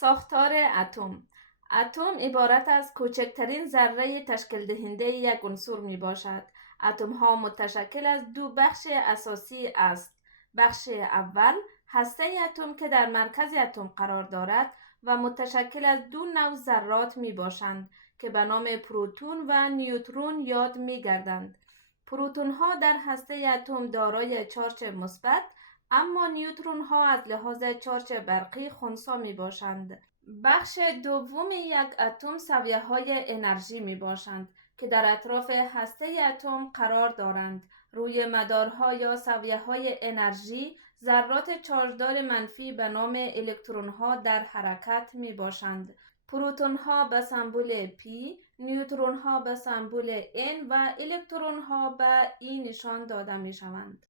ساختار اتم. اتم عبارت از کوچکترین ذره تشکیل دهنده یک عنصر می باشد. اتم ها متشکل از دو بخش اساسی است. بخش اول هسته اتم که در مرکز اتم قرار دارد و متشکل از دو نوع ذرات می باشند که به نام پروتون و نیوترون یاد می گردند. پروتون ها در هسته اتم دارای چارج مثبت، اما نیوترون ها از لحاظ چارج برقی خنثی می باشند. بخش دوم یک اتم سویه های انرژی می باشند که در اطراف هسته اتم قرار دارند. روی مدارها یا سویه های انرژی ذرات چارجدار منفی به نام الکترون ها در حرکت می باشند. پروتون ها به سمبل P، نیوترون ها به سمبل N و الکترون ها به E نشان داده می شوند.